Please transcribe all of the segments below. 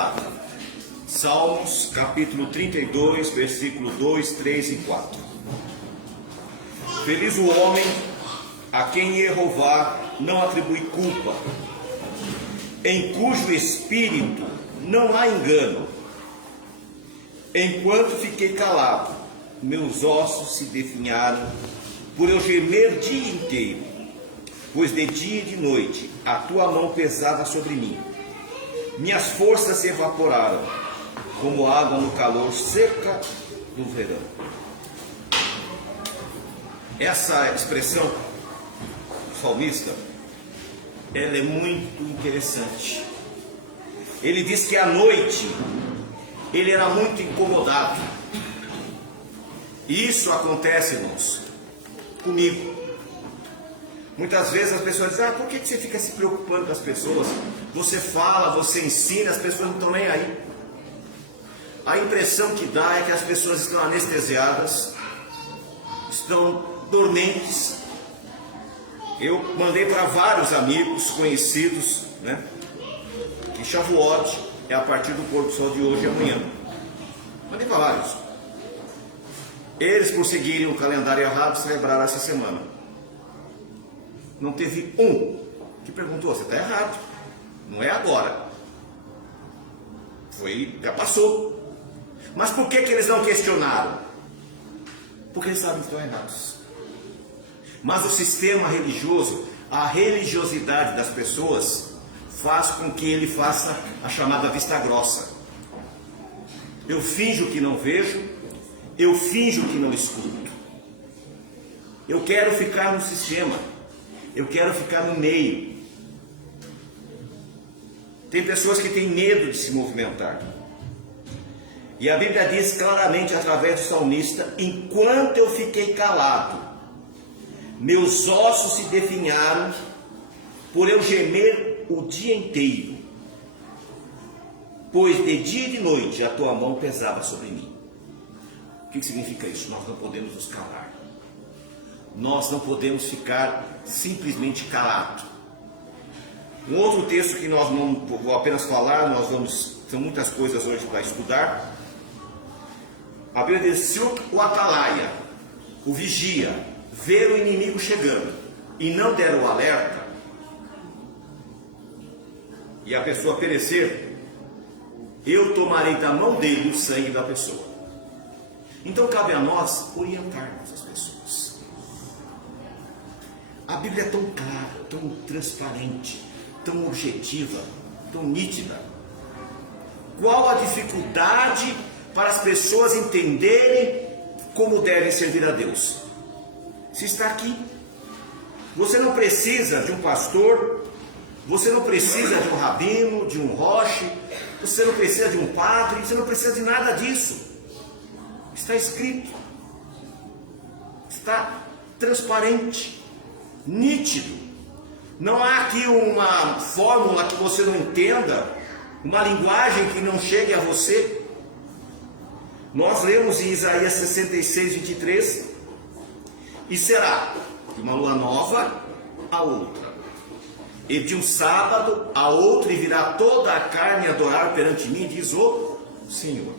aprovada. Salmos, capítulo 32, versículo 2, 3 e 4. Feliz o homem a quem Jeová não atribui culpa, em cujo espírito não há engano. Enquanto fiquei calado, meus ossos se definharam, por eu gemer dia inteiro, pois de dia e de noite a tua mão pesava sobre mim. Minhas forças se evaporaram, como água no calor seca do verão. Essa expressão do salmista, ela é muito interessante. Ele diz que à noite ele era muito incomodado. E isso acontece, irmãos, comigo. Muitas vezes as pessoas dizem: por que você fica se preocupando com as pessoas? Você fala, você ensina, as pessoas não estão nem aí. A impressão que dá é que as pessoas estão anestesiadas, estão dormentes. Eu mandei para vários amigos, conhecidos, que Shavuot é a partir do pôr do sol de hoje e amanhã. Mandei para vários. Eles, por seguirem o calendário errado, celebraram essa semana. Não teve um que perguntou: você está errado, não é agora, já passou. Mas por que eles não questionaram? Porque eles sabem que estão errados. Mas o sistema religioso, a religiosidade das pessoas, faz com que ele faça a chamada vista grossa. Eu finjo que não vejo, eu finjo que não escuto. Eu quero ficar no sistema, eu quero ficar no meio. Tem pessoas que têm medo de se movimentar. E a Bíblia diz claramente, através do salmista: enquanto eu fiquei calado, meus ossos se definharam, por eu gemer o dia inteiro, pois de dia e de noite a tua mão pesava sobre mim. O que significa isso? Nós não podemos nos calar. Nós não podemos ficar simplesmente calados. Um outro texto que nós não vou apenas falar, são muitas coisas hoje para estudar. A Bíblia diz: se o atalaia, o vigia, ver o inimigo chegando e não der o alerta, e a pessoa perecer, eu tomarei da mão dele o sangue da pessoa. Então cabe a nós orientarmos as pessoas. A Bíblia é tão clara, tão transparente, tão objetiva, tão nítida. Qual a dificuldade para as pessoas entenderem como devem servir a Deus? Se está aqui. Você não precisa de um pastor, você não precisa de um rabino, de um roche, você não precisa de um padre, você não precisa de nada disso. Está escrito, está transparente, nítido. Não há aqui uma fórmula que você não entenda, uma linguagem que não chegue a você. Nós lemos em Isaías 66, 23: e será de uma lua nova a outra, e de um sábado a outro, e virá toda a carne adorar perante mim, diz o Senhor.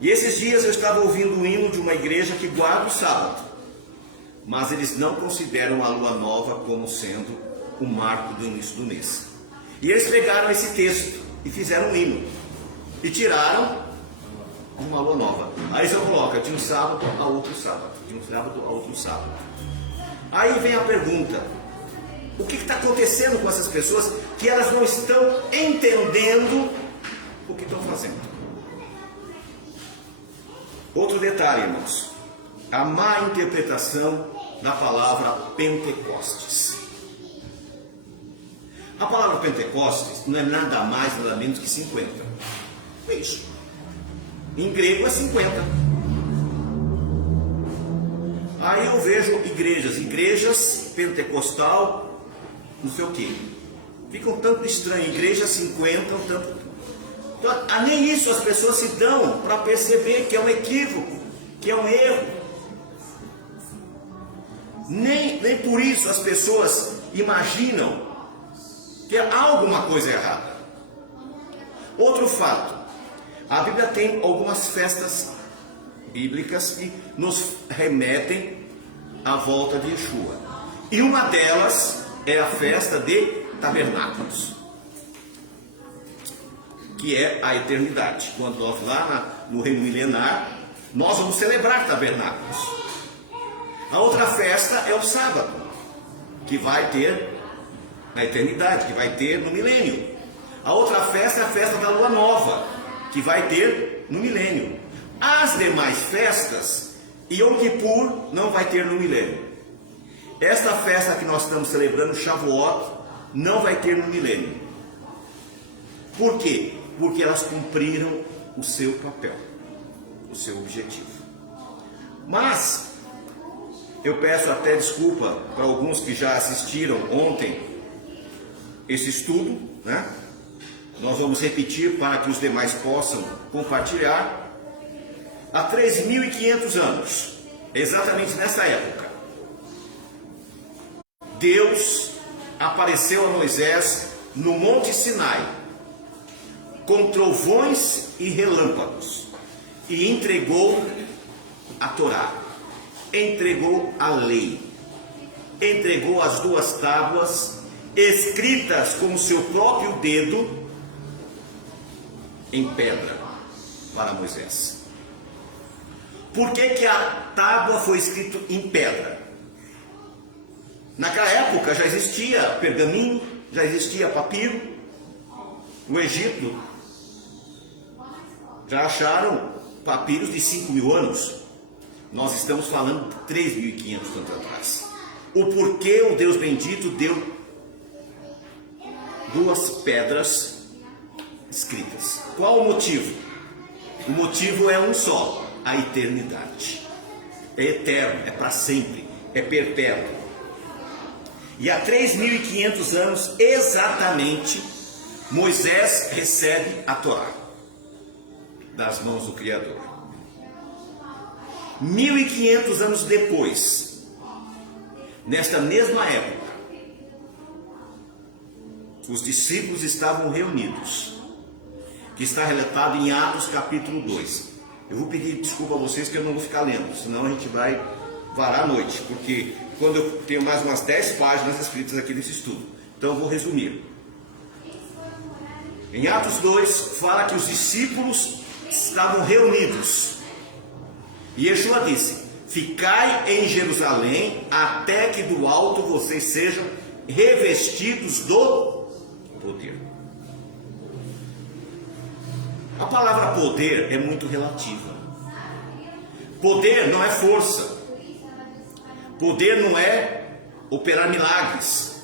E esses dias eu estava ouvindo o hino de uma igreja que guarda o sábado, mas eles não consideram a lua nova como sendo o marco do início do mês. E eles pegaram esse texto e fizeram um hino, e tiraram uma lua nova. Aí você coloca de um sábado a outro sábado, de um sábado a outro sábado. Aí vem a pergunta: o que está acontecendo com essas pessoas que elas não estão entendendo o que estão fazendo? Outro detalhe, irmãos: a má interpretação da palavra Pentecostes. A palavra Pentecostes não é nada mais, nada menos que 50. É isso. Em grego é 50. Aí eu vejo igrejas pentecostal, não sei o que. Fica um tanto estranho, igreja 50, um tanto. Então, nem isso as pessoas se dão para perceber que é um equívoco, que é um erro. Nem por isso as pessoas imaginam que há alguma coisa errada. Outro fato, a Bíblia tem algumas festas bíblicas que nos remetem à volta de Yeshua. E uma delas é a festa de tabernáculos, que é a eternidade. Quando nós lá no reino milenar, nós vamos celebrar tabernáculos. A outra festa é o sábado, que vai ter na eternidade, que vai ter no milênio. A outra festa é a festa da lua nova, que vai ter no milênio. As demais festas, Yom Kippur não vai ter no milênio. Esta festa que nós estamos celebrando, Shavuot, não vai ter no milênio. Por quê? Porque elas cumpriram o seu papel, o seu objetivo. Mas eu peço até desculpa para alguns que já assistiram ontem esse estudo, né? Nós vamos repetir para que os demais possam compartilhar. Há 3.500 anos, exatamente nessa época, Deus apareceu a Moisés no Monte Sinai, com trovões e relâmpagos, e entregou a Torá, entregou a lei, entregou as 2 tábuas, escritas com o seu próprio dedo, em pedra, para Moisés. Por que a tábua foi escrita em pedra? Naquela época já existia pergaminho, já existia papiro. No Egito já acharam papiros de 5.000 anos. Nós estamos falando de 3.500 anos atrás. O porquê o Deus bendito deu 2 pedras escritas. Qual o motivo? O motivo é um só: a eternidade. É eterno, é para sempre, é perpétuo. E há 3.500 anos exatamente, Moisés recebe a Torá das mãos do Criador. 1.500 anos depois, nesta mesma época, os discípulos estavam reunidos, que está relatado em Atos capítulo 2. Eu vou pedir desculpa a vocês que eu não vou ficar lendo, senão a gente vai varar a noite, porque quando eu tenho mais umas 10 páginas escritas aqui nesse estudo. Então eu vou resumir. Em Atos 2, fala que os discípulos estavam reunidos. E Yeshua disse: ficai em Jerusalém até que do alto vocês sejam revestidos do poder. A palavra poder é muito relativa. Poder não é força. Poder não é operar milagres.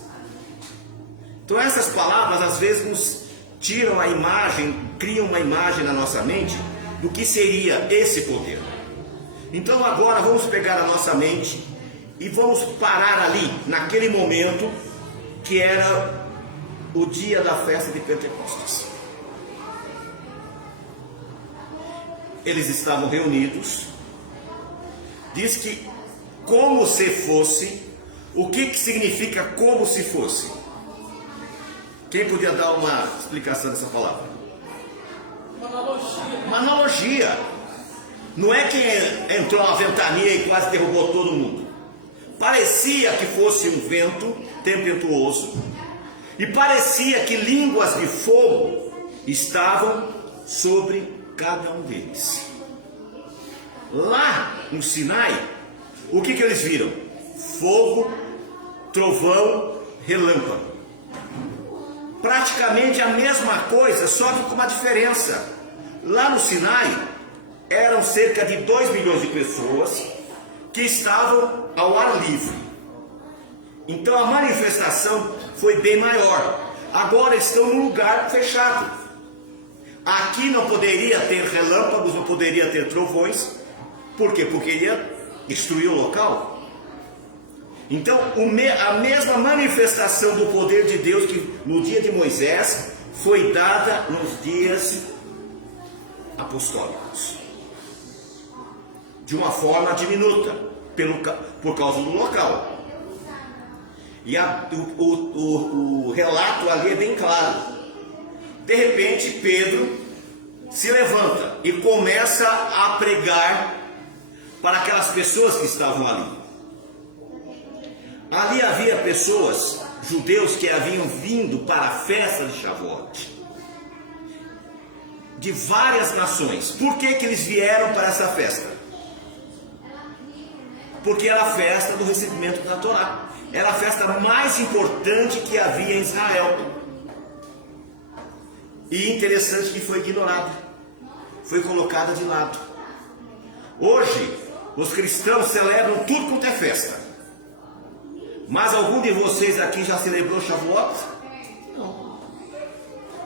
Então essas palavras às vezes nos tiram a imagem, criam uma imagem na nossa mente do que seria esse poder. Então agora vamos pegar a nossa mente e vamos parar ali, naquele momento que era o dia da festa de Pentecostes. Eles estavam reunidos. Diz que como se fosse. O que significa como se fosse? Quem podia dar uma explicação dessa palavra? Uma analogia. Uma analogia. Não é que entrou uma ventania e quase derrubou todo mundo. Parecia que fosse um vento tempestuoso. E parecia que línguas de fogo estavam sobre cada um deles. Lá no Sinai, o que eles viram? Fogo, trovão, relâmpago. Praticamente a mesma coisa, só que com uma diferença. Lá no Sinai, eram cerca de 2 milhões de pessoas que estavam ao ar livre. Então a manifestação foi bem maior. Agora estão num lugar fechado. Aqui não poderia ter relâmpagos, não poderia ter trovões. Por quê? Porque ia destruir o local. Então a mesma manifestação do poder de Deus que no dia de Moisés foi dada nos dias apostólicos, de uma forma diminuta, por causa do local. E o relato ali é bem claro. De repente, Pedro se levanta e começa a pregar para aquelas pessoas que estavam ali. Ali havia pessoas, judeus, que haviam vindo para a festa de Shavuot, de várias nações. Por que eles vieram para essa festa? Porque era a festa do recebimento da Torá. Era a festa mais importante que havia em Israel. E interessante que foi ignorada, foi colocada de lado. Hoje, os cristãos celebram tudo quanto é festa. Mas algum de vocês aqui já celebrou Shavuot? Não.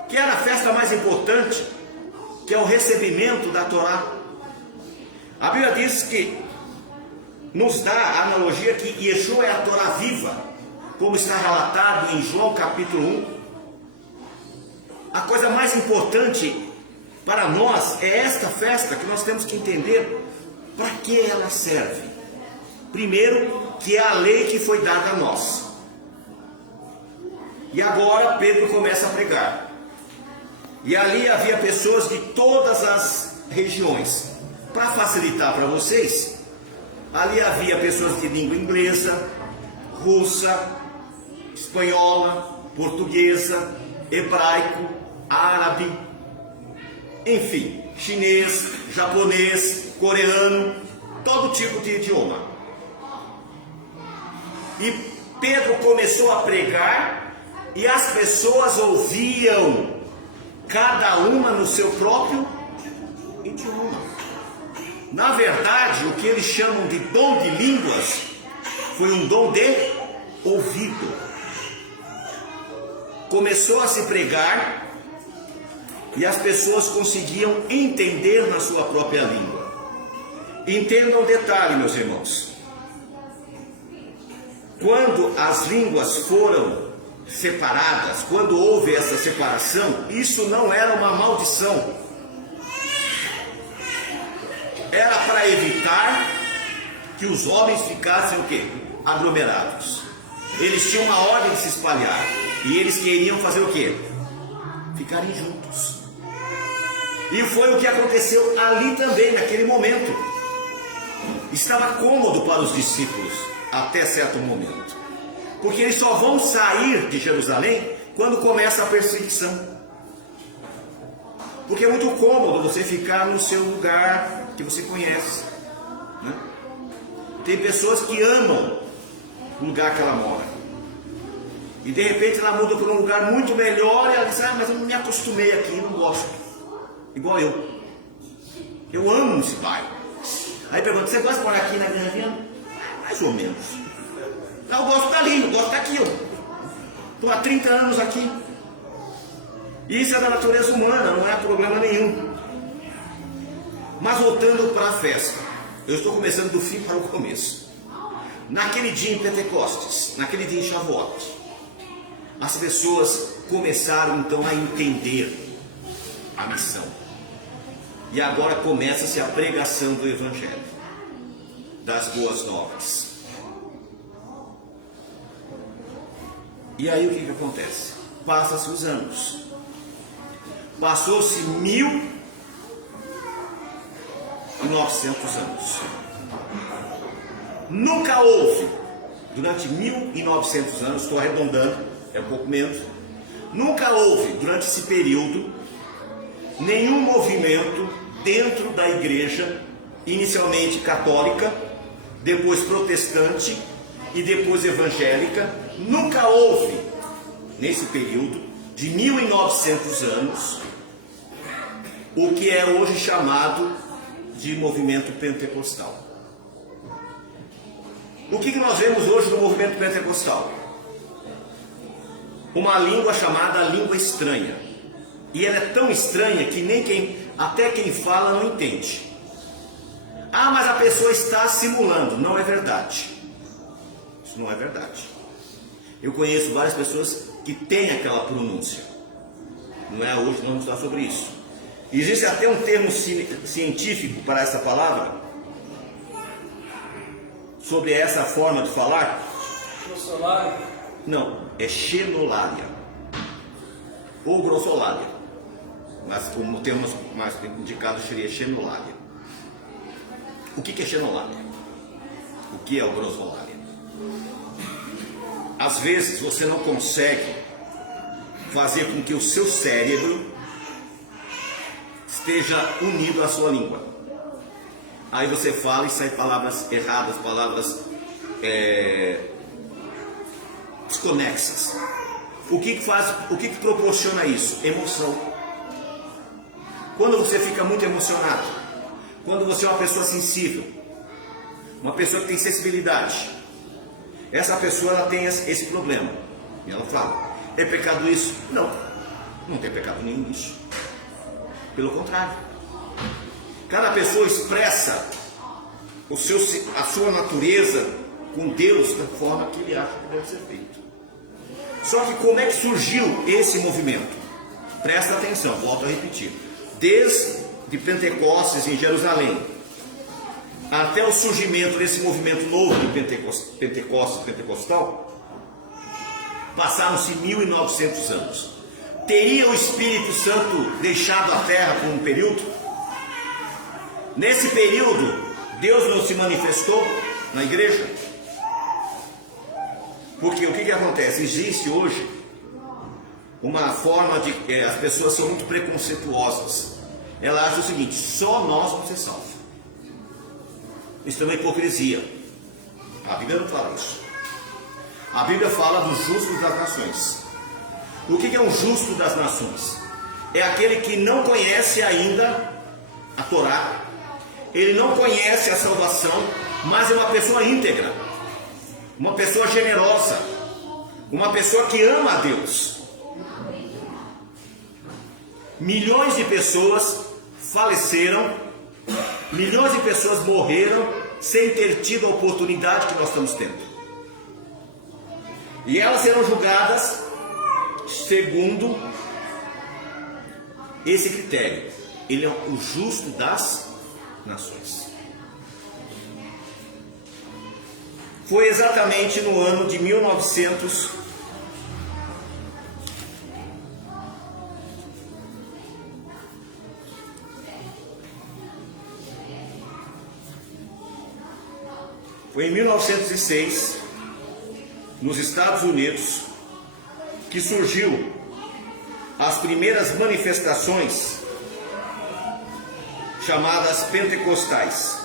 Que era a festa mais importante, que é o recebimento da Torá. A Bíblia diz que nos dá a analogia que Yeshua é a Torá viva, como está relatado em João capítulo 1. A coisa mais importante para nós é esta festa, que nós temos que entender para que ela serve. Primeiro, que é a lei que foi dada a nós. E agora Pedro começa a pregar. E ali havia pessoas de todas as regiões. Para facilitar para vocês, ali havia pessoas de língua inglesa, russa, espanhola, portuguesa, hebraico, árabe, enfim, chinês, japonês, coreano, todo tipo de idioma. E Pedro começou a pregar e as pessoas ouviam, cada uma no seu próprio idioma. Na verdade, o que eles chamam de dom de línguas foi um dom de ouvido. Começou a se pregar e as pessoas conseguiam entender na sua própria língua. Entendam um detalhe, meus irmãos. Quando as línguas foram separadas, quando houve essa separação, isso não era uma maldição. Era para evitar que os homens ficassem o quê? Aglomerados. Eles tinham uma ordem de se espalhar e eles queriam fazer o quê? Ficarem juntos. E foi o que aconteceu ali também, naquele momento. Estava cômodo para os discípulos até certo momento, porque eles só vão sair de Jerusalém quando começa a perseguição. Porque é muito cômodo você ficar no seu lugar que você conhece, né? Tem pessoas que amam o lugar que ela mora e de repente ela muda para um lugar muito melhor e ela diz: mas eu não me acostumei aqui, não gosto. Igual eu amo esse bairro. Aí pergunta: você gosta de morar aqui na Grande Viana? Mais ou menos. Eu gosto dali, eu gosto daqui. Estou há 30 anos aqui. Isso é da natureza humana, não é problema nenhum. Mas voltando para a festa, eu estou começando do fim para o começo. Naquele dia em Pentecostes, naquele dia em Shavuot, as pessoas começaram então a entender a missão. E agora começa-se a pregação do Evangelho, das boas novas. E aí o que acontece? Passa-se os anos. Passou-se 1900 anos. Nunca houve, durante 1900 anos, estou arredondando, é um pouco menos, nunca houve, durante esse período, nenhum movimento dentro da igreja, inicialmente católica, depois protestante e depois evangélica. Nunca houve, nesse período de 1900 anos, o que é hoje chamado de movimento pentecostal. O que nós vemos hoje no movimento pentecostal? Uma língua chamada língua estranha. E ela é tão estranha que até quem fala não entende. Ah, mas a pessoa está simulando. Não é verdade. Isso não é verdade. Eu conheço várias pessoas que têm aquela pronúncia. Não é hoje, não vamos falar sobre isso. Existe até um termo científico para essa palavra, sobre essa forma de falar. Grossolalia? Não, é xenolália ou grossolalia. mas o termo mais indicado seria xenolalia. O que é xenolalia? O que é o grossolalia? Às vezes você não consegue fazer com que o seu cérebro esteja unido à sua língua. Aí você fala e sai palavras erradas, palavras desconexas. O que proporciona isso? Emoção. Quando você fica muito emocionado, quando você é uma pessoa sensível, uma pessoa que tem sensibilidade, essa pessoa ela tem esse problema. E ela fala: é pecado isso? Não, não tem pecado nenhum nisso. Pelo contrário, cada pessoa expressa a sua natureza com Deus da forma que ele acha que deve ser feito. Só que como é que surgiu esse movimento? Presta atenção, volto a repetir. Desde Pentecostes em Jerusalém até o surgimento desse movimento novo de pentecostal, passaram-se 1900 anos. Teria o Espírito Santo deixado a terra por um período? Nesse período, Deus não se manifestou na igreja? Porque o que acontece? Existe hoje uma forma de... as pessoas são muito preconceituosas. Ela acha o seguinte: só nós vamos ser salvos. Isso é uma hipocrisia. A Bíblia não fala isso. A Bíblia fala dos justos das nações. O que é um justo das nações? É aquele que não conhece ainda a Torá, ele não conhece a salvação, mas é uma pessoa íntegra, uma pessoa generosa, uma pessoa que ama a Deus. Milhões de pessoas faleceram, milhões de pessoas morreram sem ter tido a oportunidade que nós estamos tendo. E elas serão julgadas segundo esse critério. Ele é o justo das nações. Foi exatamente no ano de 1900 Foi em 1906, nos Estados Unidos, que surgiu as primeiras manifestações chamadas pentecostais,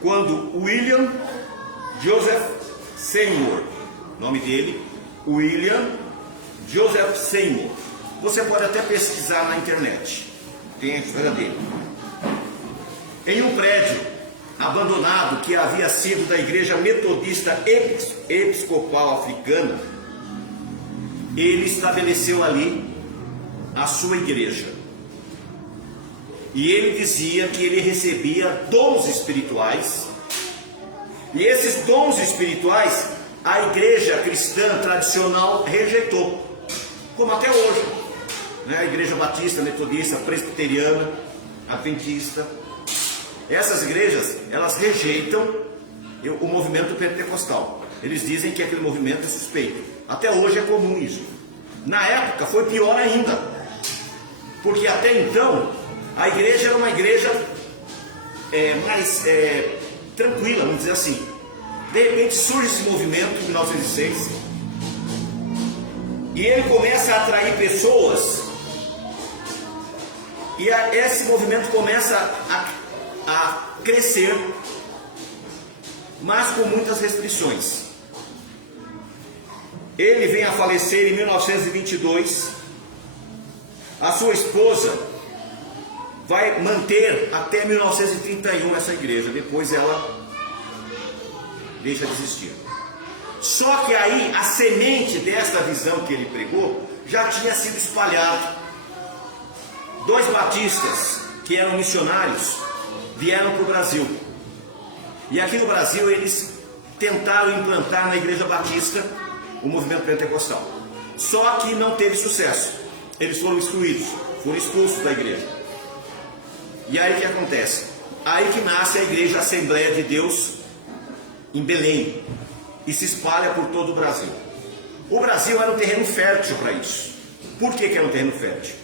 quando William Joseph Seymour, nome dele, William Joseph Seymour, você pode até pesquisar na internet, tem a história dele, em um prédio abandonado que havia sido da Igreja Metodista Episcopal Africana, ele estabeleceu ali a sua igreja. E ele dizia que ele recebia dons espirituais. E esses dons espirituais a igreja cristã tradicional rejeitou, como até hoje, né? A igreja batista, metodista, presbiteriana, adventista, essas igrejas, elas rejeitam o movimento pentecostal. Eles dizem que aquele movimento é suspeito. Até hoje é comum isso. Na época foi pior ainda, porque até então a igreja era uma igreja mais tranquila, vamos dizer assim. De repente surge esse movimento em 1906 e ele começa a atrair pessoas, e esse movimento começa a crescer, mas com muitas restrições. Ele vem a falecer em 1922. A sua esposa vai manter até 1931 essa igreja. Depois ela deixa de existir. Só que aí a semente dessa visão que ele pregou já tinha sido espalhada. Dois batistas que eram missionários vieram para o Brasil. E aqui no Brasil eles tentaram implantar na igreja batista o movimento pentecostal. Só que não teve sucesso. Eles foram excluídos, foram expulsos da igreja. E aí o que acontece? Aí que nasce a igreja Assembleia de Deus em Belém e se espalha por todo o Brasil. O Brasil era um terreno fértil para isso. Por que era um terreno fértil?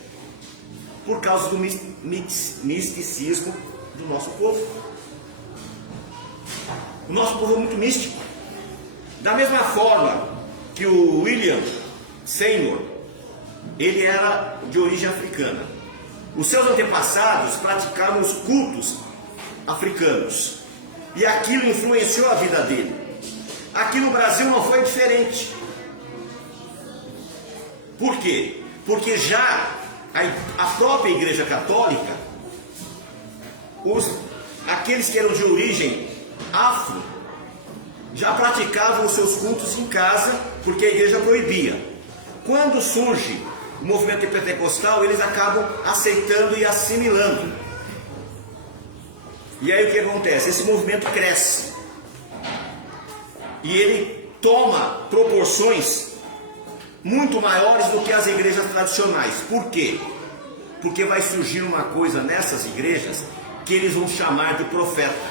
por causa do misticismo do nosso povo. O nosso povo é muito místico. Da mesma forma que o William Seymour, ele era de origem africana. Os seus antepassados praticavam os cultos africanos. E aquilo influenciou a vida dele. Aqui no Brasil não foi diferente. Por quê? Porque já a própria Igreja Católica, aqueles que eram de origem afro, já praticavam os seus cultos em casa, porque a igreja proibia. Quando surge o movimento pentecostal, eles acabam aceitando e assimilando. E aí o que acontece? Esse movimento cresce. E ele toma proporções muito maiores do que as igrejas tradicionais. Por quê? Porque vai surgir uma coisa nessas igrejas que eles vão chamar de profeta,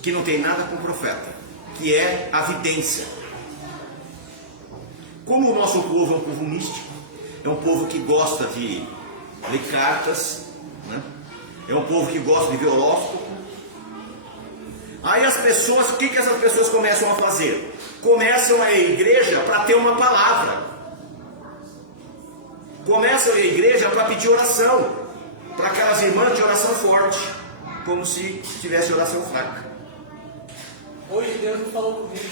que não tem nada com profeta, que é a vidência. Como o nosso povo é um povo místico, é um povo que gosta de ler cartas, né? É um povo que gosta de ver horóscopo. Aí as pessoas, o que essas pessoas começam a fazer? Começam a ir à igreja para ter uma palavra. Começam a ir à igreja para pedir oração, para aquelas irmãs de oração forte, como se tivesse oração fraca. Hoje Deus não falou comigo.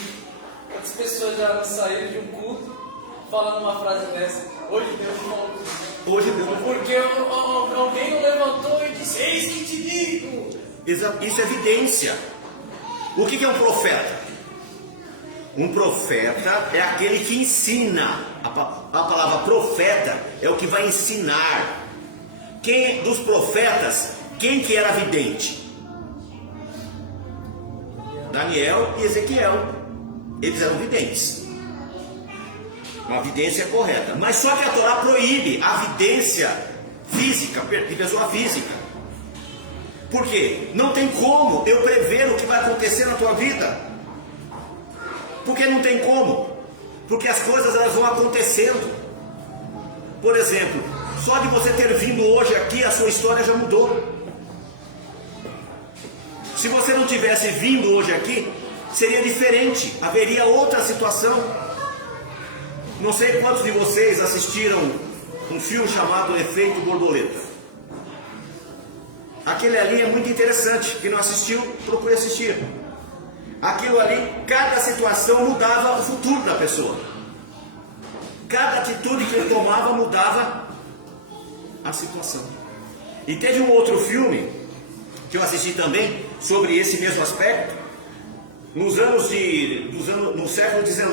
Quantas pessoas já saíram de um culto falando uma frase dessa? Hoje Deus não falou comigo. Hoje Deus não falou. Porque alguém levantou e disse: eis que te digo. Isso é evidência. O que é um profeta? Um profeta é aquele que ensina. A palavra profeta é o que vai ensinar. Dos profetas, quem que era vidente? Daniel e Ezequiel. Eles eram videntes. Uma vidência correta. Mas só que a Torá proíbe a vidência física, de pessoa física. Por quê? Não tem como eu prever o que vai acontecer na tua vida. Por que não tem como? Porque as coisas elas vão acontecendo. Por exemplo, só de você ter vindo hoje aqui, a sua história já mudou. Se você não tivesse vindo hoje aqui, seria diferente, haveria outra situação. Não sei quantos de vocês assistiram um filme chamado Efeito Borboleta. Aquele ali é muito interessante. Quem não assistiu, procure assistir. Aquilo ali, cada situação mudava o futuro da pessoa. Cada atitude que ele tomava mudava a situação. E teve um outro filme que eu assisti também sobre esse mesmo aspecto. No século XIX,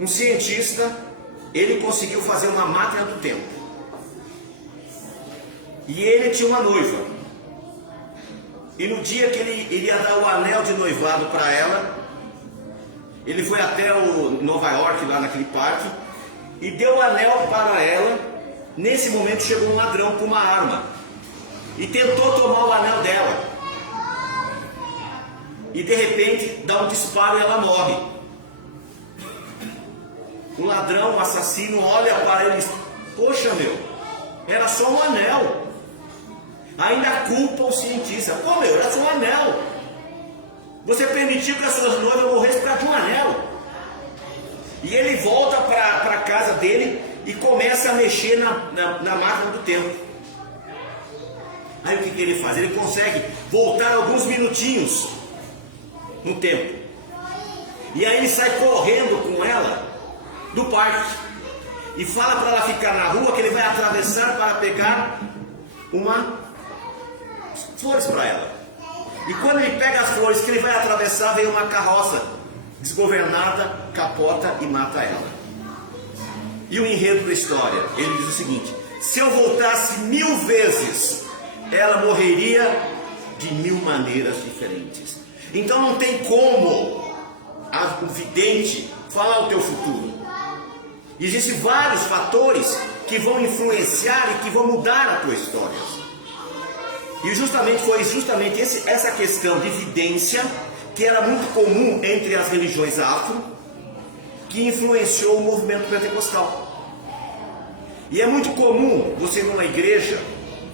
um cientista, ele conseguiu fazer uma máquina do tempo. E ele tinha uma noiva. E no dia que ele iria dar o anel de noivado para ela, ele foi até Nova York, lá naquele parque, e deu o anel para ela. Nesse momento chegou um ladrão com uma arma e tentou tomar o anel dela. E de repente dá um disparo e ela morre. O ladrão, o assassino, olha para ele e diz: poxa meu, era só um anel. Ainda culpa o cientista: pô meu, era só um anel. Você permitiu que a sua noiva morresse por causa de um anel. E ele volta para a casa dele e começa a mexer na máquina do tempo. Aí o que ele faz? Ele consegue voltar alguns minutinhos no tempo. E aí ele sai correndo com ela do parque e fala para ela ficar na rua, que ele vai atravessar para pegar flores para ela. E quando ele pega as flores que ele vai atravessar, vem uma carroça desgovernada, capota e mata ela. E o enredo da história, ele diz o seguinte: se eu voltasse 1000 vezes, ela morreria de 1000 maneiras diferentes. Então não tem como o vidente falar o teu futuro. Existem vários fatores que vão influenciar e que vão mudar a tua história. E foi justamente essa questão de vidência, que era muito comum entre as religiões afro, que influenciou o movimento pentecostal. E é muito comum você ir numa igreja,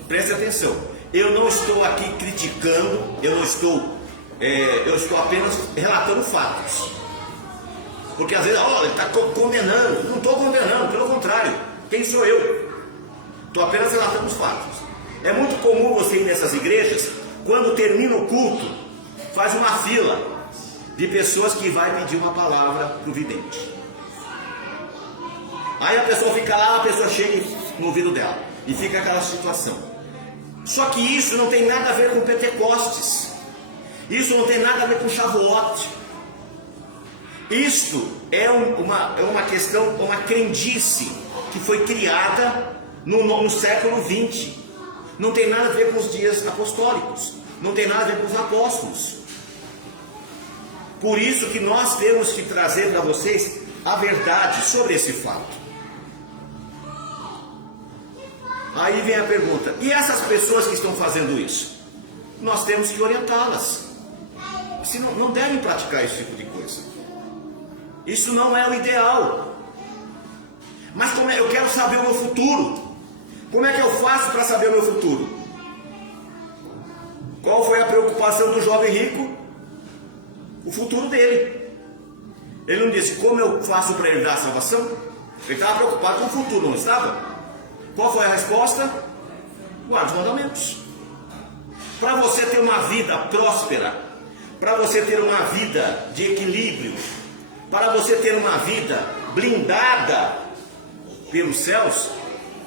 preste atenção, eu não estou aqui criticando, eu estou apenas relatando fatos. Porque às vezes, ele está condenando. Não estou condenando, pelo contrário. Quem sou eu? Estou apenas relatando os fatos. É muito comum você ir nessas igrejas, quando termina o culto, faz uma fila de pessoas que vai pedir uma palavra para o vidente. Aí a pessoa fica lá, a pessoa chega no ouvido dela e fica aquela situação. Só que isso não tem nada a ver com Pentecostes. Isso não tem nada a ver com Shavuot. Isto é uma questão, uma crendice que foi criada no século XX. Não tem nada a ver com os dias apostólicos. Não tem nada a ver com os apóstolos. Por isso que nós temos que trazer para vocês a verdade sobre esse fato. Aí vem a pergunta: e essas pessoas que estão fazendo isso? Nós temos que orientá-las. Se não devem praticar esse tipo de coisa. Isso não é o ideal. Mas eu quero saber o meu futuro. Como é que eu faço para saber o meu futuro? Qual foi a preocupação do jovem rico? O futuro dele. Ele não disse: como eu faço para herdar a salvação? Ele estava preocupado com o futuro, não estava? Qual foi a resposta? Guarde os mandamentos. Para você ter uma vida próspera, para você ter uma vida de equilíbrio, para você ter uma vida blindada pelos céus,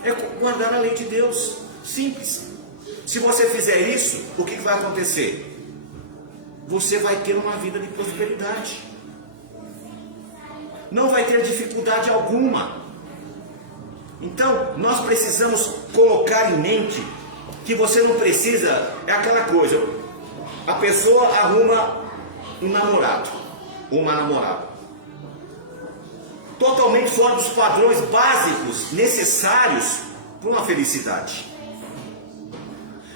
é guardar a lei de Deus. Simples. Se você fizer isso, o que vai acontecer? Você vai ter uma vida de prosperidade. Não vai ter dificuldade alguma. Então, nós precisamos colocar em mente que você não precisa, é aquela coisa, a pessoa arruma um namorado ou uma namorada, totalmente fora dos padrões básicos necessários para uma felicidade.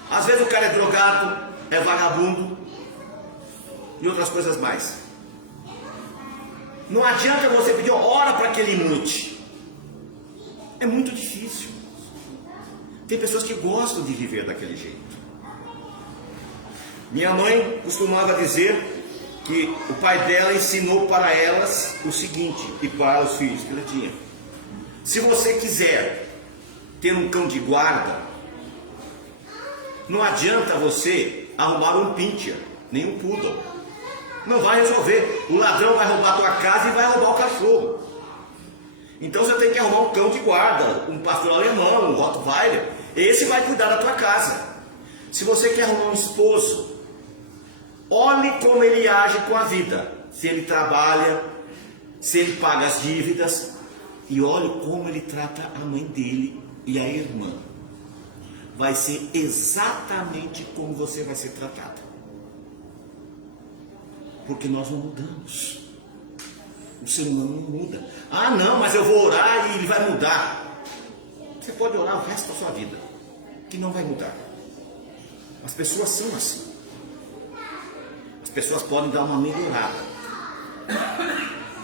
Às vezes o cara é drogado, é vagabundo e outras coisas mais. Não adianta você pedir ora para que ele mude. É muito difícil. Tem pessoas que gostam de viver daquele jeito. Minha mãe costumava dizer que o pai dela ensinou para elas o seguinte, e para os filhos que ela tinha: se você quiser ter um cão de guarda, não adianta você arrumar um pincher, nem um poodle. Não vai resolver. O ladrão vai roubar a tua casa e vai roubar o cachorro. Então você tem que arrumar um cão de guarda, um pastor alemão, um Rottweiler. Esse vai cuidar da tua casa. Se você quer arrumar um esposo, olhe como ele age com a vida. Se ele trabalha, se ele paga as dívidas, e olhe como ele trata a mãe dele e a irmã. Vai ser exatamente como você vai ser tratado. Porque nós não mudamos. O ser humano não muda. Ah, não, mas eu vou orar e ele vai mudar. Você pode orar o resto da sua vida, que não vai mudar. As pessoas são assim. As pessoas podem dar uma melhorada.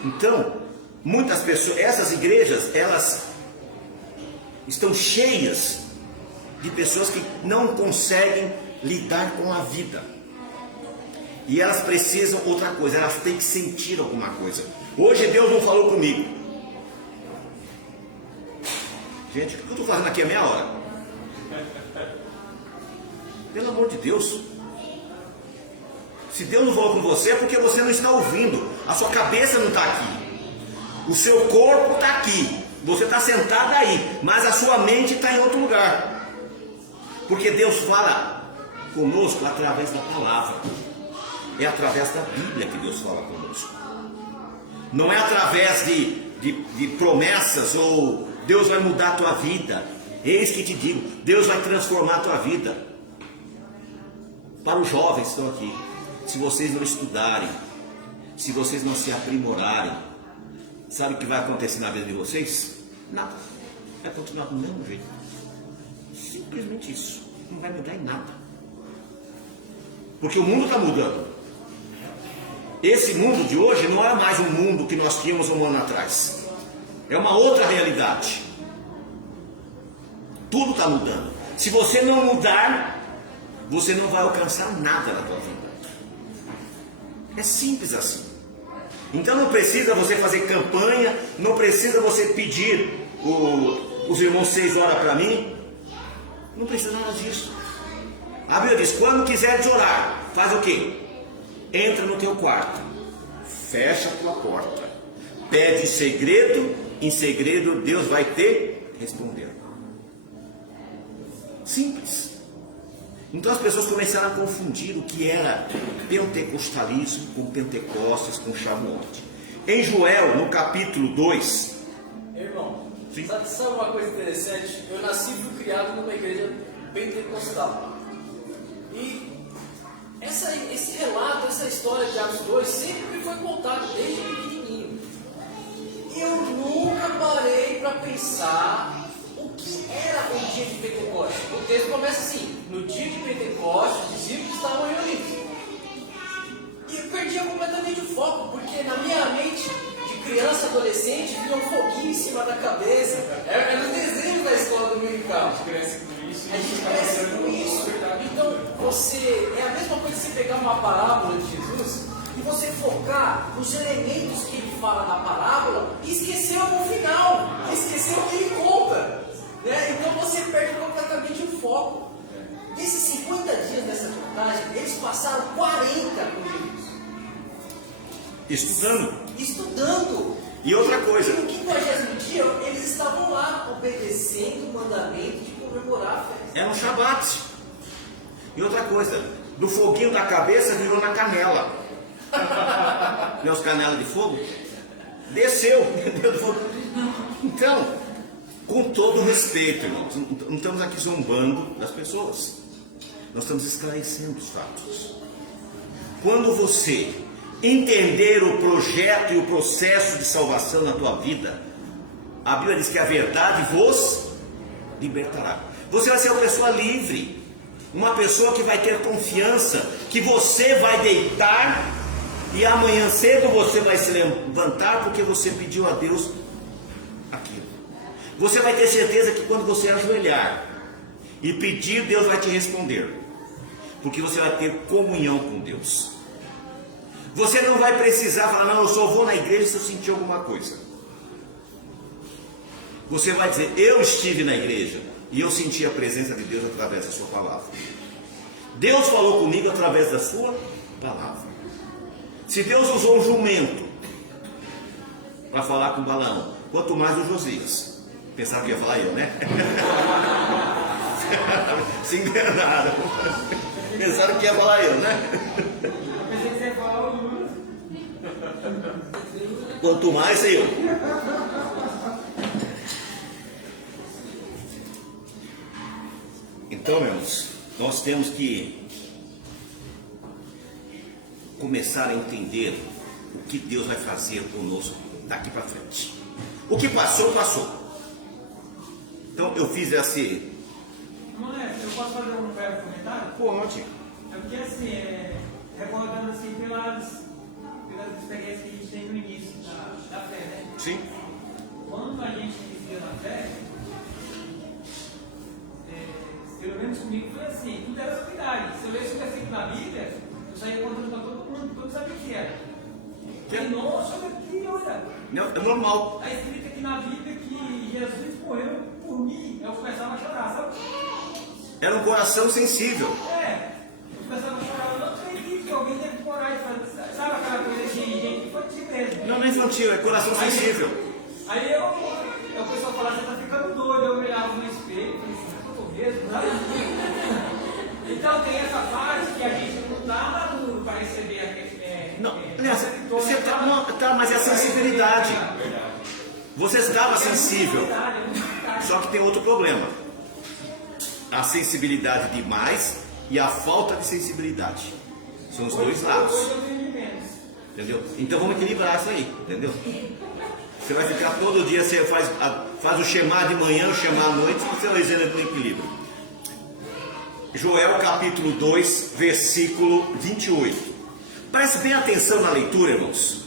Então, muitas pessoas, essas igrejas, elas estão cheias de pessoas que não conseguem lidar com a vida. E elas precisam outra coisa, elas têm que sentir alguma coisa. Hoje Deus não falou comigo. Gente, o que eu estou fazendo aqui é meia hora? Pelo amor de Deus. Se Deus não falou com você é porque você não está ouvindo. A sua cabeça não está aqui. O seu corpo está aqui. Você está sentado aí. Mas a sua mente está em outro lugar. Porque Deus fala conosco através da palavra. É através da Bíblia que Deus fala conosco. Não é através de promessas ou Deus vai mudar a tua vida. Eis que te digo, Deus vai transformar a tua vida. Para os jovens que estão aqui, se vocês não estudarem, se vocês não se aprimorarem, sabe o que vai acontecer na vida de vocês? Nada. Vai continuar do mesmo jeito. Simplesmente isso. Não vai mudar em nada. Porque o mundo está mudando. Esse mundo de hoje não é mais um mundo que nós tínhamos um ano atrás. É uma outra realidade. Tudo está mudando. Se você não mudar, você não vai alcançar nada na tua vida. É simples assim. Então não precisa você fazer campanha, não precisa você pedir os irmãos 6 horas para mim. Não precisa nada disso. A Bíblia diz, quando quiseres orar, faz o quê? Entra no teu quarto, fecha a tua porta, pede em segredo Deus vai te responder. Simples. Então as pessoas começaram a confundir o que era pentecostalismo com Pentecostes, com Shavuot. Em Joel, no capítulo 2... Irmão, sabe uma coisa interessante? Eu nasci e fui criado numa igreja pentecostal. E esse relato, essa história de Atos 2 sempre me foi contado desde pequenininho. Eu nunca parei para pensar o que era o dia de Pentecostes. O texto começa assim: no dia de Pentecostes, os discípulos estavam reunidos. E eu perdia completamente o foco, porque na minha mente de criança, adolescente, vinha um foguinho em cima da cabeça. Era no desenho da escola dominical. A gente cresce com isso. Então, é a mesma coisa que você pegar uma parábola de Jesus e você focar nos elementos que ele fala na parábola e esquecer no final, esquecer o que ele conta. Né? Então você perde completamente o foco. Nesses 50 dias dessa contagem, eles passaram 40 com Jesus. Estudando. E outra coisa. E no 50º dia, eles estavam lá obedecendo o mandamento de comemorar a festa. Era um Shabat. E outra coisa, do foguinho da cabeça virou na canela. Meus canelas de fogo? Desceu. Então, com todo respeito, irmãos, não estamos aqui zombando das pessoas. Nós estamos esclarecendo os fatos. Quando você entender o projeto e o processo de salvação na tua vida, a Bíblia diz que a verdade vos libertará. Você vai ser uma pessoa livre, uma pessoa que vai ter confiança, que você vai deitar e amanhã cedo você vai se levantar porque você pediu a Deus aquilo. Você vai ter certeza que quando você ajoelhar e pedir, Deus vai te responder, porque você vai ter comunhão com Deus. Você não vai precisar falar, não, eu só vou na igreja se eu sentir alguma coisa. Você vai dizer, eu estive na igreja e eu senti a presença de Deus através da sua palavra. Deus falou comigo através da sua palavra. Se Deus usou um jumento para falar com Balaão, quanto mais o Josias. Pensaram que ia falar eu, né? Se enganaram. Pensaram que ia falar eu, né? Quanto mais eu. Então, meus, nós temos que começar a entender o que Deus vai fazer conosco daqui para frente. O que passou, passou. Então eu fiz esse. Eu posso fazer um breve comentário? Pode. É porque assim, recordando assim pelas experiências que a gente tem no início da fé, né? Sim. Quando a gente inicia na fé, pelo menos comigo foi assim, tudo era novidade. Se eu lesse um versículo na Bíblia, eu saía contando para todo mundo, todo sabia o que era. E nossa, olha aqui, olha. Não, é normal. Está escrito aqui na Bíblia que Jesus morreu por mim. Eu começava a chorar, sabe? Era um coração sensível. Eu começava a chorar. Eu não acredito que alguém teve coragem de fazer. Sabe aquela coisa de gente infantil mesmo? Não é infantil, é coração sensível. Aí o pessoal falava, você está ficando doido. Eu olhava no espelho e falei assim, eu estou mesmo, sabe? Então tem essa parte que a gente não está maduro para receber aquele. Não, você tá, mas é a sensibilidade. Você estava sensível. Só que tem outro problema. A sensibilidade demais e a falta de sensibilidade. São os dois lados. Entendeu? Então vamos equilibrar isso aí, entendeu? Você vai ficar todo dia, você faz o Shema de manhã, o Shema à noite, você vai dizendo no equilíbrio. Joel capítulo 2, versículo 28. Preste bem atenção na leitura, irmãos,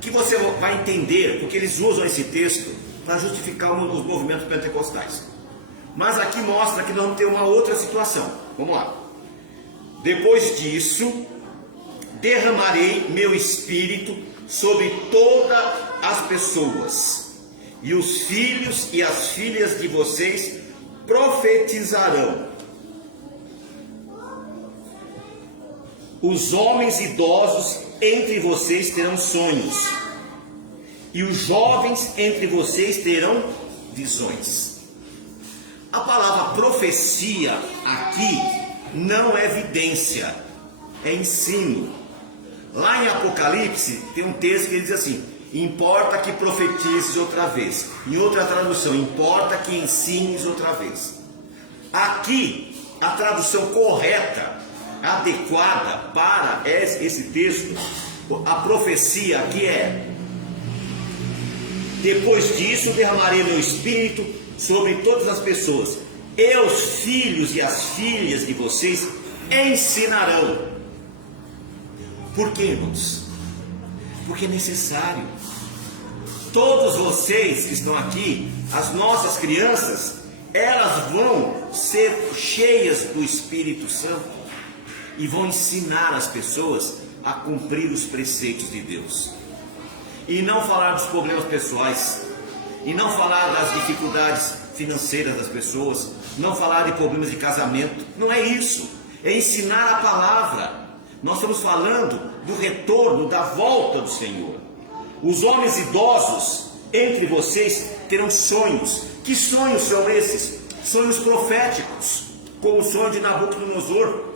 que você vai entender, porque eles usam esse texto para justificar os movimentos pentecostais. Mas aqui mostra que nós vamos ter uma outra situação. Vamos lá. Depois disso, derramarei meu espírito sobre todas as pessoas, e os filhos e as filhas de vocês profetizarão. Os homens idosos entre vocês terão sonhos, e os jovens entre vocês terão visões. A palavra profecia aqui não é evidência, é ensino. Lá em Apocalipse tem um texto que diz assim: importa que profetizes outra vez. Em outra tradução, importa que ensines outra vez. Aqui, a tradução correta, adequada para esse texto, a profecia aqui é: depois disso derramarei meu espírito sobre todas as pessoas, e os filhos e as filhas de vocês ensinarão. Por quê, irmãos? Porque é necessário. Todos vocês que estão aqui, as nossas crianças, elas vão ser cheias do Espírito Santo e vão ensinar as pessoas a cumprir os preceitos de Deus. E não falar dos problemas pessoais, e não falar das dificuldades financeiras das pessoas, não falar de problemas de casamento. Não é isso. É ensinar a palavra. Nós estamos falando do retorno, da volta do Senhor. Os homens idosos entre vocês terão sonhos. Que sonhos são esses? Sonhos proféticos, como o sonho de Nabucodonosor.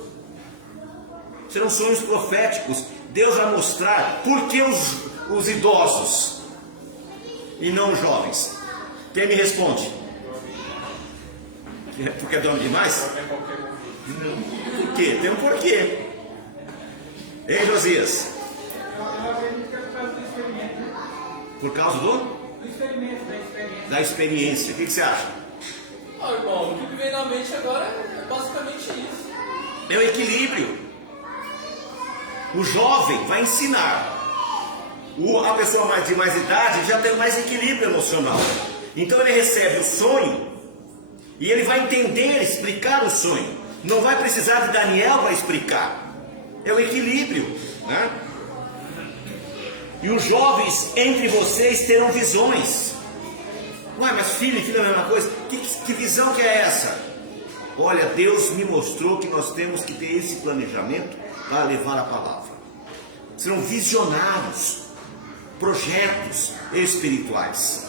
Serão sonhos proféticos. Deus vai mostrar por que os idosos e não os jovens. Quem me responde? Porque é dono demais? Por quê? Tem um porquê. Hein, Josias? Eu acredito que é por causa do experimento. Por causa do experimento, da experiência. Da experiência. O que você acha? Irmão, o que me vem na mente agora é basicamente isso. É o equilíbrio. O jovem vai ensinar. A pessoa de mais idade já tem mais equilíbrio emocional. Então ele recebe o sonho e ele vai entender, explicar o sonho. Não vai precisar de Daniel para explicar. É o equilíbrio, né? E os jovens entre vocês terão visões. Ué, mas filho e filha é a mesma coisa? Que visão que é essa? Olha, Deus me mostrou que nós temos que ter esse planejamento para levar a palavra. Serão visionários, projetos espirituais.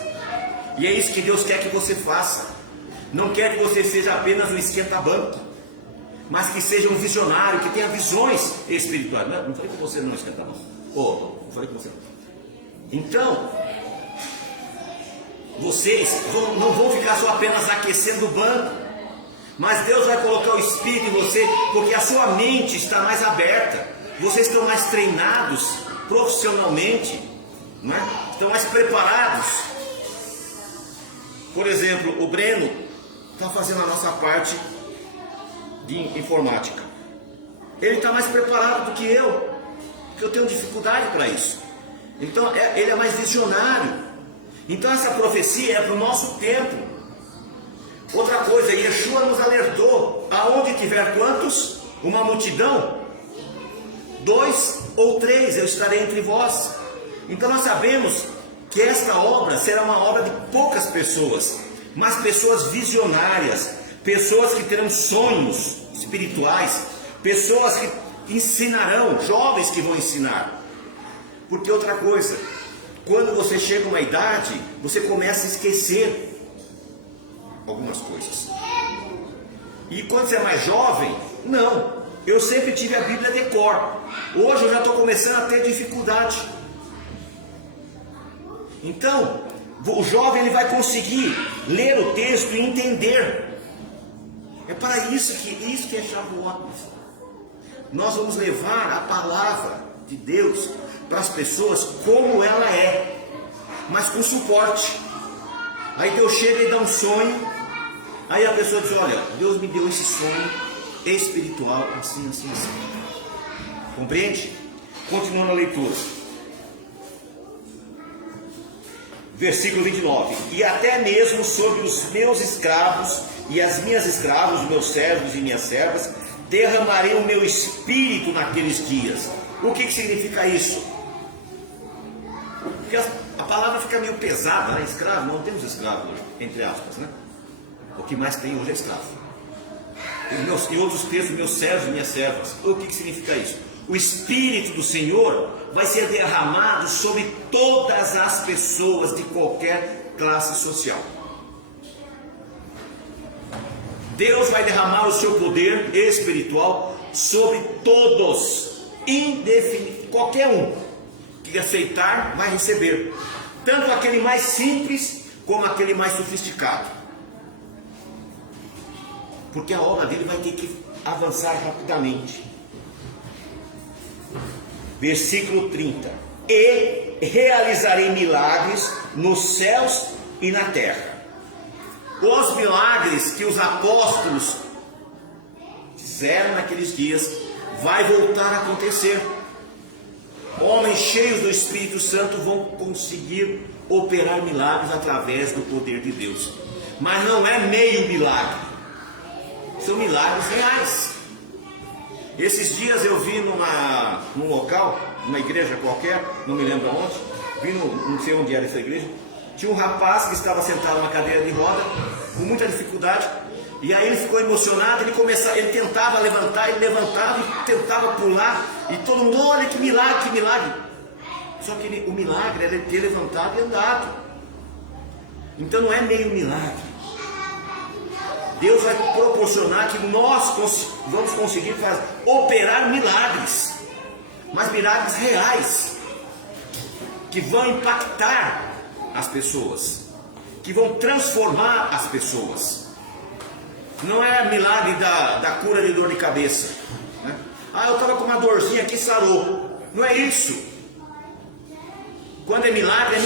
E é isso que Deus quer que você faça. Não quer que você seja apenas um esquenta-banco, mas que seja um visionário, que tenha visões espirituais. Não falei com você não, esquenta-banco. Não falei com você não. Então, vocês não vão ficar só apenas aquecendo o banco, mas Deus vai colocar o Espírito em você, porque a sua mente está mais aberta. Vocês estão mais treinados profissionalmente, não é? Estão mais preparados. Por exemplo, o Breno está fazendo a nossa parte de informática. Ele está mais preparado do que eu, porque eu tenho dificuldade para isso. Então ele é mais visionário. Então essa profecia é para o nosso tempo. Outra coisa, Yeshua nos alertou: aonde tiver quantos? Uma multidão, 2 ou 3, eu estarei entre vós. Então nós sabemos que esta obra será uma obra de poucas pessoas, mas pessoas visionárias, pessoas que terão sonhos espirituais, pessoas que ensinarão, jovens que vão ensinar. Porque outra coisa, quando você chega a uma idade, você começa a esquecer algumas coisas. E quando você é mais jovem, não. Eu sempre tive a Bíblia de cor. Hoje eu já estou começando a ter dificuldade. Então, o jovem ele vai conseguir ler o texto e entender. É para isso que é Shavuot. Nós vamos levar a palavra de Deus para as pessoas como ela é, mas com suporte. Aí Deus chega e dá um sonho. Aí a pessoa diz: olha, Deus me deu esse sonho espiritual, assim, assim, assim. Compreende? Continuando a leitura. Versículo 29. E até mesmo sobre os meus escravos e as minhas escravas, os meus servos e minhas servas, derramarei o meu espírito naqueles dias. O que significa isso? Porque a palavra fica meio pesada, né? Escravo, não temos escravo hoje, entre aspas, né? O que mais tem hoje é escravo. Em outros textos, meus servos e minhas servas. O que significa isso? O Espírito do Senhor vai ser derramado sobre todas as pessoas de qualquer classe social. Deus vai derramar o seu poder espiritual sobre todos, qualquer um que aceitar vai receber, tanto aquele mais simples como aquele mais sofisticado, porque a obra dele vai ter que avançar rapidamente. Versículo 30: e realizarei milagres nos céus e na terra. Os milagres que os apóstolos fizeram naqueles dias vai voltar a acontecer. Homens cheios do Espírito Santo vão conseguir operar milagres através do poder de Deus, mas não é meio milagre, são milagres reais. Esses dias eu vi num local, numa igreja qualquer, não me lembro aonde, vi não sei onde era essa igreja. Tinha um rapaz que estava sentado numa cadeira de roda, com muita dificuldade, e aí ele ficou emocionado, ele tentava levantar, ele levantava e tentava pular, e todo mundo, olha que milagre, que milagre. Só que o milagre era ele ter levantado e andado. Então não é meio milagre. Deus vai proporcionar que nós vamos conseguir operar milagres, mas milagres reais, que vão impactar as pessoas, que vão transformar as pessoas. Não é milagre da cura de dor de cabeça, né? Eu estava com uma dorzinha aqui, sarou. Não é isso. Quando é milagre,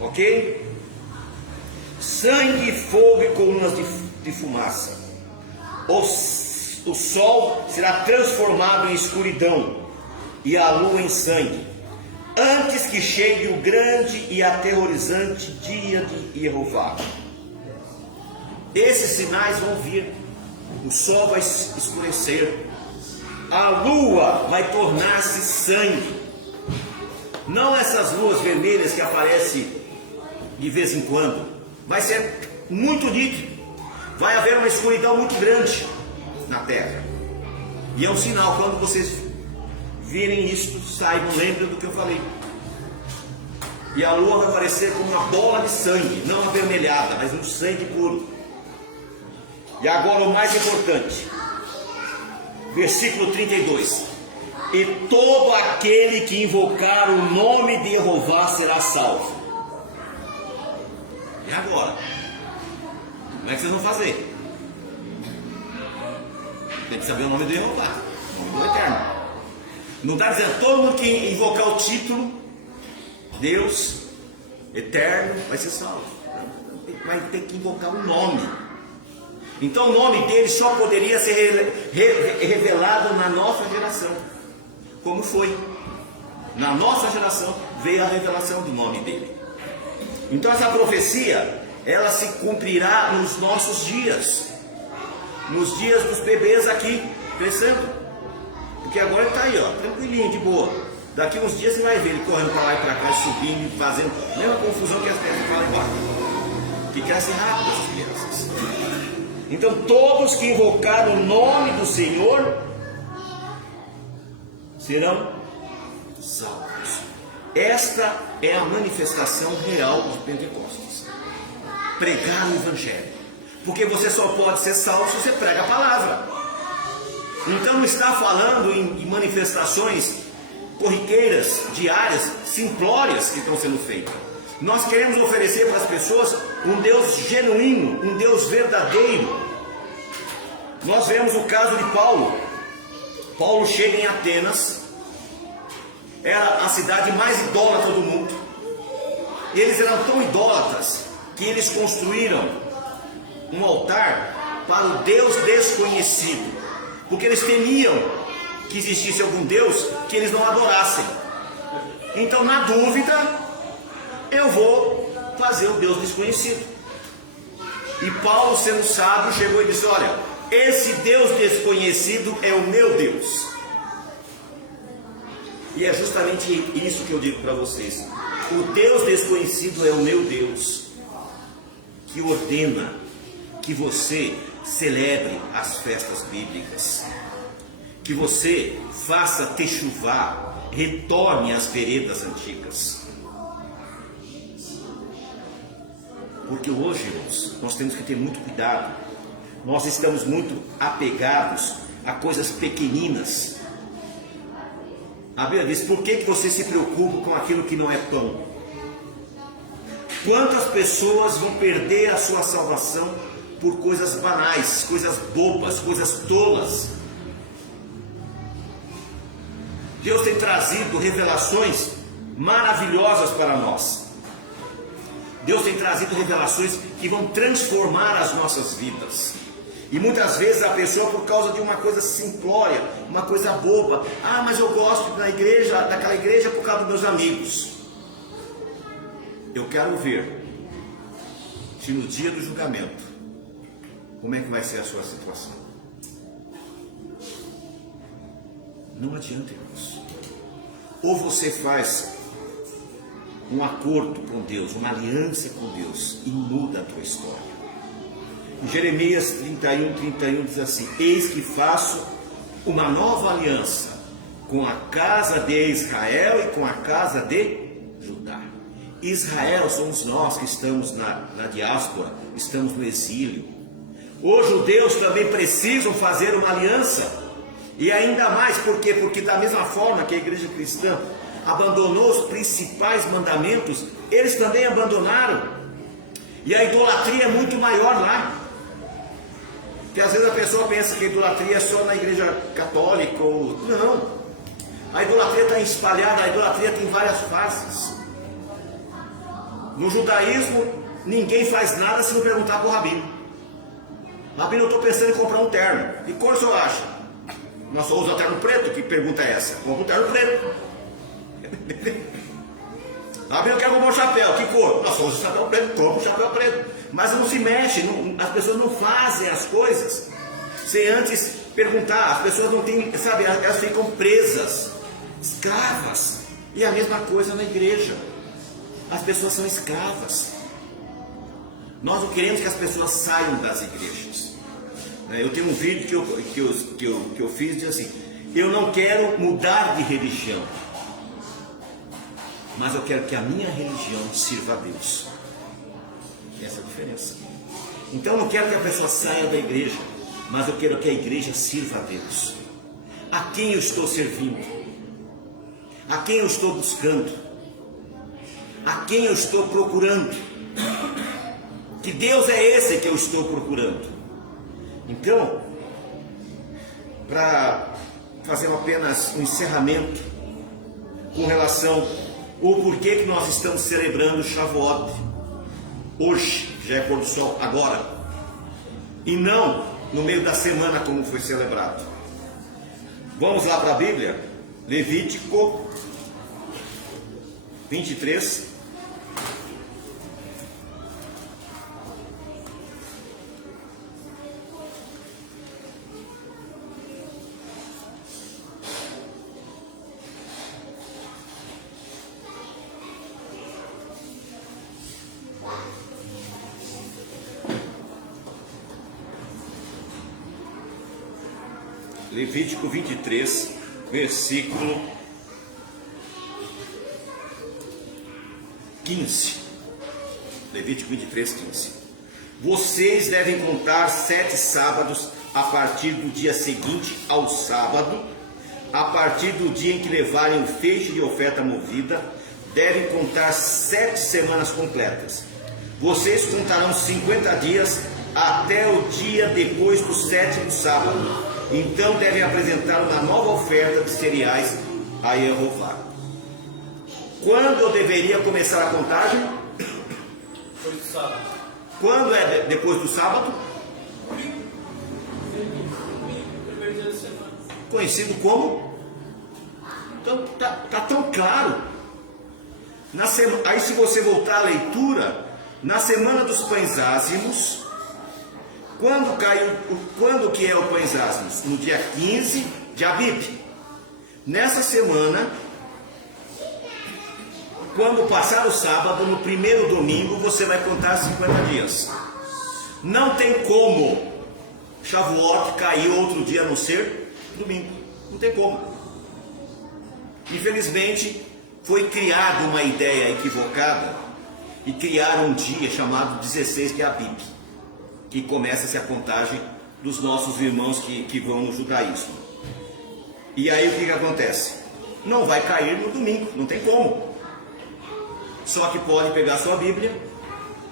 ok? Sangue, fogo e colunas de fumaça. O sol será transformado em escuridão e a lua em sangue, antes que chegue o grande e aterrorizante dia de Jeová. Esses sinais vão vir. O sol vai escurecer, a lua vai tornar-se sangue. Não essas luas vermelhas que aparecem de vez em quando. Vai ser muito nítido. Vai haver uma escuridão muito grande na terra. E é um sinal, quando vocês virem isto, saibam, lembrem do que eu falei. E a lua vai aparecer como uma bola de sangue, não avermelhada, mas um sangue puro. E agora o mais importante, versículo 32: e todo aquele que invocar o nome de Jeová será salvo. E agora? Como é que vocês vão fazer? Tem que saber o nome de Jeová, o nome do Eterno. Não está dizendo todo mundo que invocar o título Deus Eterno vai ser salvo. Vai ter que invocar o nome. Então o nome dele só poderia ser revelado na nossa geração. Como foi? Na nossa geração veio a revelação do nome dele. Então essa profecia, ela se cumprirá nos nossos dias. Nos dias dos bebês aqui, crescendo. Porque agora ele está aí, ó, tranquilinho, de boa. Daqui uns dias você vai ver ele correndo para lá e para cá, subindo, fazendo a mesma confusão que as crianças falam embora. Que crescem rápido essas crianças. Então todos que invocar o nome do Senhor serão salvos. Esta é a manifestação real de Pentecostes. Pregar o Evangelho. Porque você só pode ser salvo se você prega a palavra. Então não está falando em manifestações corriqueiras, diárias, simplórias que estão sendo feitas. Nós queremos oferecer para as pessoas um Deus genuíno, um Deus verdadeiro. Nós vemos o caso de Paulo. Paulo chega em Atenas, era a cidade mais idólatra do mundo. E eles eram tão idólatras que eles construíram um altar para o Deus desconhecido, porque eles temiam que existisse algum Deus que eles não adorassem. Então, na dúvida, eu vou fazer o Deus desconhecido. E Paulo, sendo sábio, chegou e disse: olha, esse Deus desconhecido é o meu Deus. E é justamente isso que eu digo para vocês. O Deus desconhecido é o meu Deus, que ordena que você celebre as festas bíblicas, que você faça techuvá, retorne às veredas antigas. Porque hoje, irmãos, nós temos que ter muito cuidado. Nós estamos muito apegados a coisas pequeninas. A Bíblia diz: por que você se preocupa com aquilo que não é pão? Quantas pessoas vão perder a sua salvação por coisas banais, coisas bobas, coisas tolas? Deus tem trazido revelações maravilhosas para nós. Deus tem trazido revelações que vão transformar as nossas vidas. E muitas vezes a pessoa, por causa de uma coisa simplória, uma coisa boba: ah, mas eu gosto daquela igreja por causa dos meus amigos. Eu quero ver se no dia do julgamento, como é que vai ser a sua situação. Não adianta, irmãos. Ou você faz um acordo com Deus, uma aliança com Deus, e muda a tua história. Em Jeremias 31 diz assim: eis que faço uma nova aliança com a casa de Israel e com a casa de Judá. Israel somos nós que estamos na diáspora, estamos no exílio. Os judeus também precisam fazer uma aliança. E ainda mais, por quê? Porque da mesma forma que a igreja cristã abandonou os principais mandamentos, eles também abandonaram. E a idolatria é muito maior lá. Porque às vezes a pessoa pensa que a idolatria é só na igreja católica ou... Não. A idolatria está espalhada, a idolatria tem várias faces. No judaísmo, ninguém faz nada se não perguntar para o rabino. Rabino, eu estou pensando em comprar um terno. Que cor o senhor acha? Nós só usamos terno preto? Que pergunta é essa? Compra um terno preto. Rabino, eu quero comprar um chapéu. Que cor? Nós só usamos chapéu preto. Compra um chapéu preto. Mas não se mexe, as pessoas não fazem as coisas sem antes perguntar. As pessoas não têm, sabe, elas ficam presas, escravas. E a mesma coisa na igreja. As pessoas são escravas. Nós não queremos que as pessoas saiam das igrejas. Eu tenho um vídeo que eu fiz, diz assim: eu não quero mudar de religião, mas eu quero que a minha religião sirva a Deus. Essa é a diferença. Então eu não quero que a pessoa saia da igreja, mas eu quero que a igreja sirva a Deus. A quem eu estou servindo? A quem eu estou buscando? A quem eu estou procurando? Que Deus é esse que eu estou procurando? Então, para fazer apenas um encerramento com relação ao porquê que nós estamos celebrando Shavuot hoje, já é pôr do sol agora, e não no meio da semana como foi celebrado. Vamos lá para a Bíblia, Levítico 23. Levítico 23, versículo 15. Levítico 23, 15. Vocês devem contar 7 sábados a partir do dia seguinte ao sábado, a partir do dia em que levarem o feixe de oferta movida, devem contar 7 semanas completas. Vocês contarão 50 dias até o dia depois do 7º sábado. Então devem apresentar uma nova oferta de cereais a Jeová. Quando eu deveria começar a contagem? Depois do sábado. Quando é depois do sábado? Primeiro dia da semana. Conhecido como? Então tá tão claro. Aí se você voltar à leitura, na semana dos pães ázimos, Quando que é o Pães Asmos? No dia 15 de Abib. Nessa semana, quando passar o sábado, no primeiro domingo, você vai contar 50 dias. Não tem como Shavuot cair outro dia a não ser domingo. Não tem como. Infelizmente, foi criada uma ideia equivocada e criaram um dia chamado 16 de Abib, que começa-se a contagem dos nossos irmãos que vão no judaísmo. E aí o que acontece? Não vai cair no domingo, não tem como. Só que pode pegar sua Bíblia,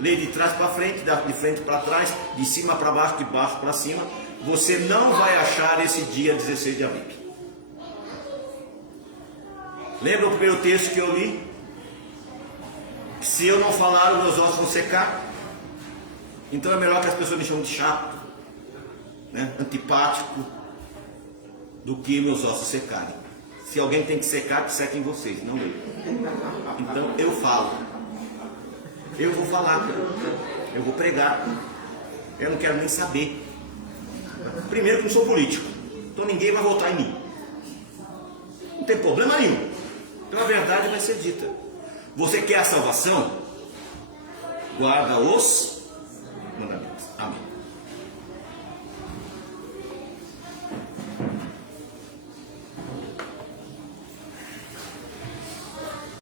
ler de trás para frente, de frente para trás, de cima para baixo, de baixo para cima. Você não vai achar esse dia 16 de Abib. Lembra o primeiro texto que eu li? Se eu não falar, os meus ossos vão secar. Então é melhor que as pessoas me chamem de chato, né? Antipático, do que meus ossos secarem. Se alguém tem que secar, que sequem vocês, não eu. Então eu falo. Eu vou falar. Eu vou pregar. Eu não quero nem saber. Primeiro que não sou político. Então ninguém vai votar em mim. Não tem problema nenhum. Então a verdade vai ser dita. Você quer a salvação? Guarda os